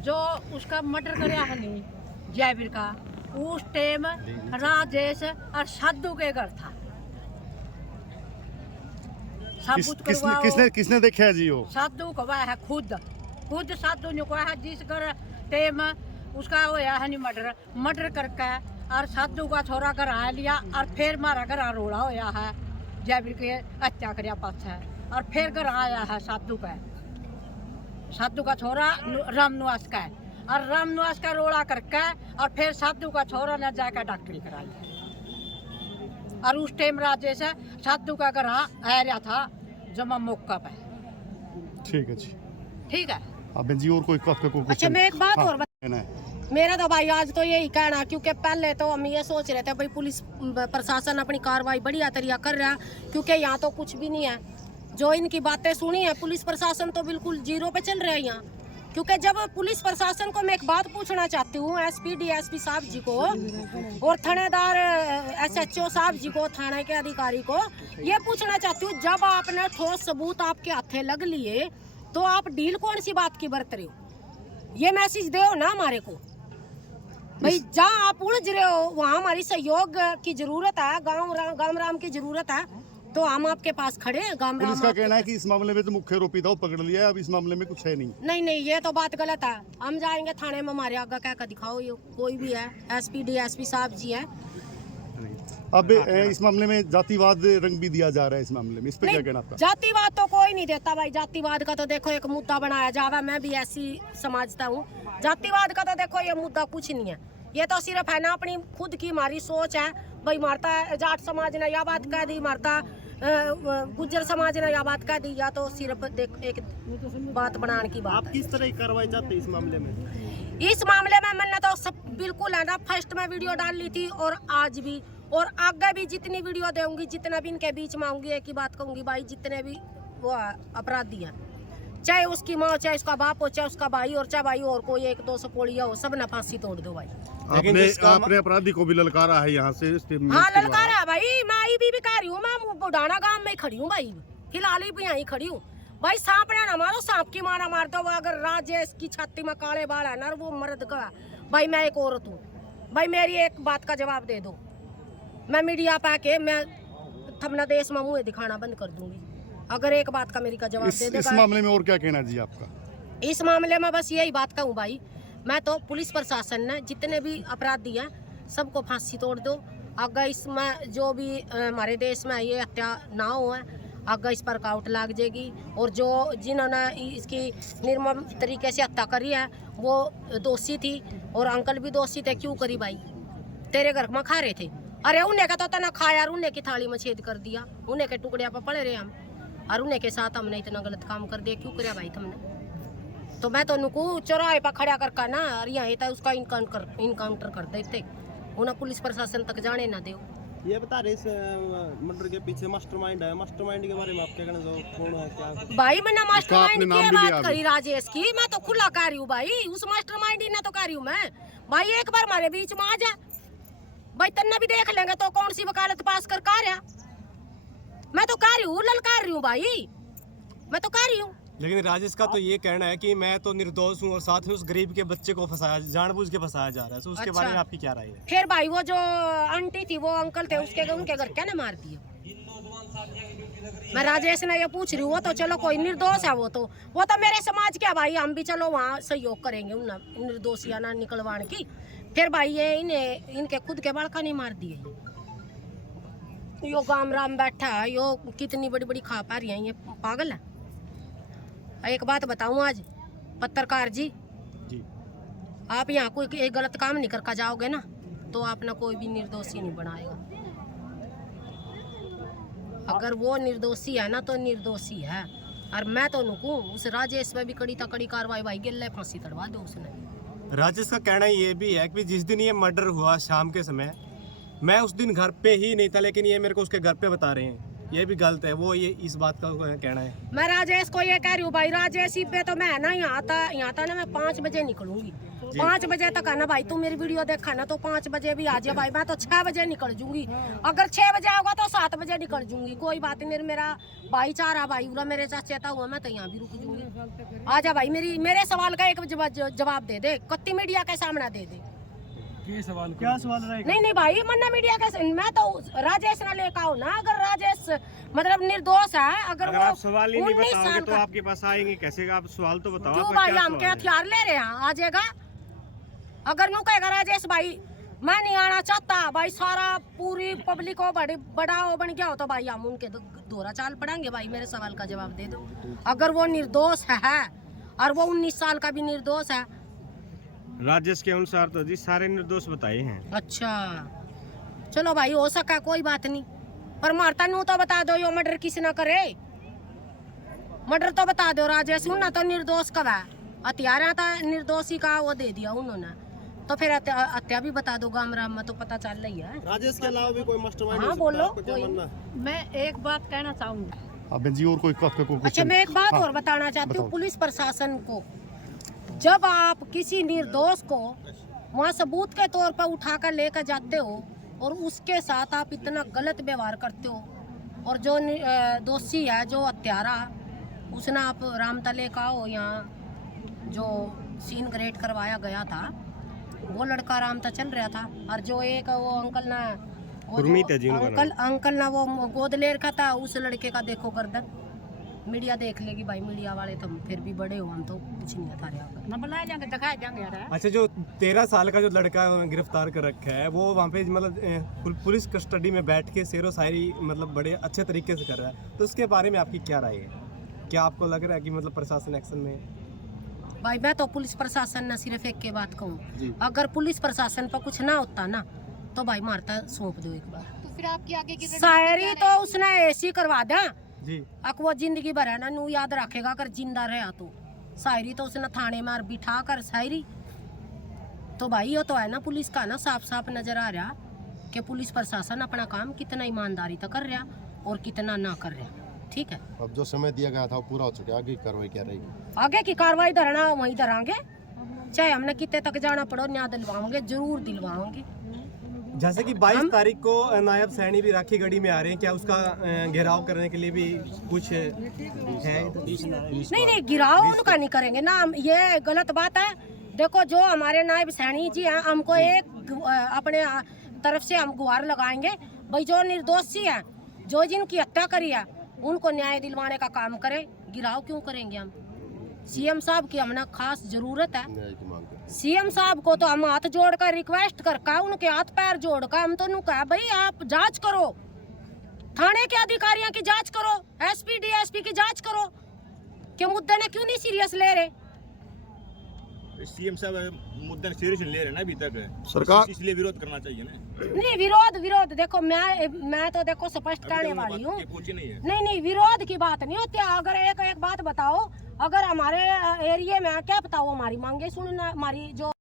जो उसका मर्डर कराया है नहीं जयवीर का, उस टाइम राजेश और साधु के घर था। किसने देखा है जी? वो साधु को है खुद साधु ने कहा है जिस घर टाइम उसका होया है नहीं मर्डर करके, और साधु का छोरा घर आ लिया और फिर मारा घर रोड़ा होया है जयवीर के हत्या कर पास है, और फिर घर आया है साधु का छोरा रामनिवास का है, और रामनिवास का रोड़ा करके और फिर साधु का छोरा ने जाकर डॉक्टरी कराई है। और उस टाइम राजेश साधु का घर आ रहा था जमा मौका पे। ठीक है जी, ठीक है। अब जी और कोई अच्छा मैं एक बात और मेरा तो भाई आज तो यही कहना, क्योंकि पहले तो हम ये सोच रहे थे भाई पुलिस प्रशासन अपनी कार्रवाई बढ़िया तरीका कर रहा, क्योंकि यहाँ तो कुछ भी नहीं है। जो इनकी बातें सुनी है पुलिस प्रशासन तो बिल्कुल जीरो पे चल रहे हैं यहाँ। क्योंकि जब पुलिस प्रशासन को मैं एक बात पूछना चाहती हूँ, एसपी डीएसपी साहब जी को और थानेदार एसएचओ साहब जी को, थाने के अधिकारी को ये पूछना चाहती हूँ, जब आपने ठोस सबूत आपके हाथे लग लिए तो आप डील कौन सी बात की बरत रहे हो? ये मैसेज दो ना हमारे को भाई, जहाँ आप उलझ रहे हो वहाँ हमारी सहयोग की जरूरत है, गांव राम की जरूरत है, तो हम आपके पास खड़े हैं। गांव राम पुलिस का कहना है कि इस मामले में तो मुख्य आरोपी था वो पकड़ लिया है, अब इस मामले में कुछ है नहीं। नहीं ये तो बात गलत है। हम जाएंगे थाने में, हमारे आगे क्या दिखाओ, ये कोई भी है एसपी डीएसपी साहब जी है। अब इस मामले में जातिवाद रंग भी दिया जा रहा है, इस मामले में इस पे क्या कहना आपका? जातिवाद तो कोई नहीं देता भाई, जातिवाद का तो देखो एक मुद्दा बनाया जावा, मैं भी ऐसी समझता हूँ। जातिवाद का तो देखो ये मुद्दा कुछ नहीं है, ये तो सिर्फ है ना अपनी खुद की हमारी सोच है भाई। मारता जाट समाज ने यह बात कह दी, मारता गुज्जर समाज ने यह बात कह दी, या तो सिर्फ एक बात बनाने की बात। आप किस तरह की कार्रवाई चाहते हैं इस मामले में? इस मामले में मैंने तो सब बिल्कुल है ना फर्स्ट में वीडियो डाल ली थी, और आज भी और आगे भी जितनी वीडियो दूंगी, जितना भी इनके बीच में आऊंगी, एक ही बात कहूंगी भाई, जितने भी वो अपराधी हैं, चाहे उसकी माँ, चाहे उसका बाप हो, चाहे उसका भाई और चाहे भाई और कोई एक दो सपोड़िया हो, सब ने फांसी तोड़ दो भाई। आपने अपराधी को भी ललकारा है यहाँ से? हाँ ललकारा है भाई, मैं आई भी कह रही हूँ, मैं बुढ़ाना गांव में खड़ी हूँ भाई, फिलहाल ही यहाँ खड़ी हूँ भाई। सांप ने ना मारो, सांप की माना मार दो। अगर राजेश की छाती में काले बाल है ना, वो मर्द का भाई, मैं एक औरत हूँ भाई, मेरी एक बात का जवाब दे दो। मैं मीडिया पे आके मैं थमना देश में मुँह दिखाना बंद कर दूंगी अगर एक बात का मेरी का जवाब दे दे। इस मामले में और क्या कहना जी आपका? इस मामले में बस यही बात कहूँ भाई, मैं तो पुलिस प्रशासन ने जितने भी अपराधी हैं सबको फांसी तोड़ दो। अगर इसमें जो भी हमारे देश में ये हत्या ना हो है, अगर इस पर काउट लग जाएगी, और जो जिन्होंने इसकी निर्मम तरीके से हत्या करी है वो दोषी थी, और अंकल भी दोषी थे। क्यों करी भाई? तेरे घर में खा रहे थे, अरे उन्हें का तो ना खाया, उन्हें की थाली में छेद कर दिया, उन्हें के टुकड़े पर पड़े रहे हम, और उन्हें के साथ हमने इतना गलत काम कर दिया। क्यों कराया भाई तुमने? तो मैं तो नुकू चौराहे पर खड़ा करके ना, और यहाँ था उसका इनकाउंटर कर देते, उन्हें पुलिस प्रशासन तक जाने ना दे। ये बता रहे इस मर्डर के पीछे मास्टरमाइंड है, मास्टरमाइंड के बारे में आप क्या कहना चाहोगे? कौन है क्या? भाई मैंने मास्टरमाइंड की बात करी राजेश की, मैं तो खुला कह रही हूँ भाई, उस मास्टरमाइंड ही ना तो कह रही हूँ मैं भाई। एक बार हमारे बीच में आ जा भाई, तन्ना भी देख लेंगे तो कौन सी वकालत पास कर रहा। मैं तो कह रही हूँ, ललकार रही हूँ भाई, मैं तो कह रही हूँ। लेकिन राजेश का तो ये कहना है कि मैं तो निर्दोष हूँ और साथ में उस गरीब के बच्चे को फंसाया, जानबूझ के फंसाया जा रहा है, तो उसके बारे में आपकी क्या राय है? फिर भाई वो जो आंटी थी, वो अंकल थे, उनके घर क्या ना मार दिया? मैं राजेश ने ये पूछ रही हूँ, वो तो चलो कोई निर्दोष है, वो तो मेरे समाज के भाई, हम भी चलो वहाँ सहयोग करेंगे उन निर्दोषिया ना निकलवाने की। फिर भाई ये इनके खुद के बड़का नहीं मार दिए। यो गाम राम बैठा है, यो कितनी बड़ी बड़ी खा पा रही है, ये पागल है। एक बात बताऊं आज पत्रकार जी, आप यहाँ कोई एक गलत काम नहीं करके जाओगे ना, तो आपने कोई भी निर्दोषी नहीं बनाएगा। अगर वो निर्दोषी है ना तो निर्दोषी है, और मैं तो नुकूं उस राजेश में भी कड़ी तकड़ी कार्रवाई भाई, गिल्ले फांसी तड़वा दो उसने। राजेश का कहना ये भी है कि जिस दिन ये मर्डर हुआ शाम के समय, मैं उस दिन घर पे ही नहीं था, लेकिन ये मेरे को उसके घर पे बता रहे हैं ये भी गलत है। वो ये इस बात का कहना है। मैं राजेश को ये कह रही हूँ भाई, राजेश पे तो मैं ना यहाँ था ना, मैं 5 बजे निकलूंगी। 5 बजे तक आना भाई, तू मेरी वीडियो देखा ना तो 5 बजे भी आ जाए भाई, मैं तो 6 बजे निकल जूंगी। अगर 6 बजे आऊंगा तो 7 बजे निकल जूंगी, कोई बात नहीं। मेरा भाईचारा भाई पूरा मेरे साथ चेता हुआ, मैं तो यहाँ भी रुक जूंगी। आजा भाई, मेरे सवाल का एक जवाब दे दे, कत्ती मीडिया के सामने दे दे। क्या सवाल रहेगा? नहीं भाई, मन्ना मीडिया के मैं तो राजेश ना लेकर आओ ना। अगर राजेश मतलब निर्दोष है, अगर वो आप सवाल ही नहीं 19 बताओगे साल तो का, आपके पास आएंगे कैसे? आप सवाल तो बताओ। क्यों आपका भाई क्या हम के सवाल है? हथियार ले रहे हैं? आ जाएगा। अगर यूँ कहेगा राजेश भाई मैं नहीं आना चाहता भाई, सारा पूरी पब्लिक को बड़ा वो बन गया हो, तो भाई हम उनके दोहरा चाल पड़ेंगे। भाई मेरे सवाल का जवाब दे दो। अगर वो निर्दोष है और वो 19 साल का भी निर्दोष है। राजेश के अनुसार तो जी सारे निर्दोष बताए हैं। अच्छा चलो भाई, हो सका कोई बात नहीं, पर मारता नू तो बता दो यो मर्डर किसी ना करे। मर्डर तो बता दो राजेश, ना तो निर्दोष कब है, हथियार था निर्दोषी का वो दे दिया उन्होंने, तो फिर हत्या भी बता दो। गाम राम में तो पता चल रही है। राजेश के अलावा भी कोई मास्टरमाइंड हाँ, हो सकता है, बोलो, आपका क्या कोई। मानना है? मैं एक बात कहना चाहूंगी। हाँ बहन जी, और कोई अच्छा मैं एक बात और बताना चाहती हूँ पुलिस प्रशासन को, जब आप किसी निर्दोष को वहाँ सबूत के तौर पर उठाकर लेकर जाते हो और उसके साथ आप इतना गलत व्यवहार करते हो, और जो दोषी है, जो हत्यारा, उसने आप रामतले का हो यहाँ जो सीन ग्रेट करवाया गया था, वो लड़का रामता चल रहा था, और जो एक वो अंकल ना गुरमीत है जी उनका अंकल ना वो गोद ले रखा था, उस लड़के का देखो गर्दन। मीडिया देख लेगी भाई, मीडिया वाले तो फिर भी बड़े हो, हम तो कुछ नहीं था ना बनाए जाएंगे, दिखाए जाएंगे यार। अच्छा, जो 13 साल का जो लड़का गिरफ्तार कर रखा है, वो वहाँ पे मतलब पुलिस कस्टडी में बैठ के शेरो शायरी मतलब बड़े अच्छे तरीके से कर रहा है, तो उसके बारे में आपकी क्या राय है? क्या आपको लग रहा है कि मतलब प्रशासन एक्शन में? भाई मैं तो पुलिस प्रशासन न सिर्फ एक के बात कहूँ, अगर पुलिस प्रशासन पर कुछ ना होता ना तो भाई मारता सौंप दो एक बार। तो फिर आपकी आगे की शायरी तो उसने ऐसी करवा दिया जी, अक वो जिंदगी भर है ना नू याद रखेगा, अगर जिंदा रहा तो। शायरी तो उसने थाने में बिठा कर शायरी, तो भाई ये तो है ना पुलिस का ना साफ साफ नजर आ रहा कि पुलिस प्रशासन अपना काम कितना ईमानदारी तो कर रहा और कितना ना कर रहा। ठीक है, अब जो समय दिया गया था वो पूरा हो चुका है, आगे की कार्रवाई क्या रहेगी? आगे की कार्रवाई धरना वहीं धरांगे, चाहे हमने कितने तक जाना पड़ो, न्याय दिलवाओगे, जरूर दिलवाओगे। जैसे कि 22 तारीख को नायब सैनी भी राखी गढ़ी में आ रहे हैं, क्या उसका घेराव करने के लिए भी कुछ है? नहीं गिराव उनका नहीं करेंगे ना, ये गलत बात है। देखो जो हमारे नायब सैनी जी हैं, हमको एक अपने तरफ से हम गुहार लगाएंगे भाई, जो निर्दोषी है, जो जिनकी हत्या करी है, उनको न्याय दिलवाने का काम करें। गिराव क्यों करेंगे हम? सीएम साहब की हमने खास जरूरत है। न्याय की मांग करते हैं। सीएम साहब को तो हम हाथ जोड़कर रिक्वेस्ट कर उनके हाथ पैर जोड़कर हम तो नु कहा भाई आप जांच करो, थाने के अधिकारियों की जांच करो, एसपी डीएसपी की जांच करो कि मुद्दे ने क्यों नहीं सीरियस ले रहे। सीएम साहब मुद्दा सीरियस ले रहे ना अभी तक सरकार इसलिए विरोध करना चाहिए ना। नहीं विरोध देखो, मैं तो देखो स्पष्ट कहने वाली हूँ। पूछे नहीं है। नहीं विरोध की बात नहीं होती। अगर एक बात बताओ, अगर हमारे एरिया में क्या बताओ, हमारी मांगे सुनना, हमारी जो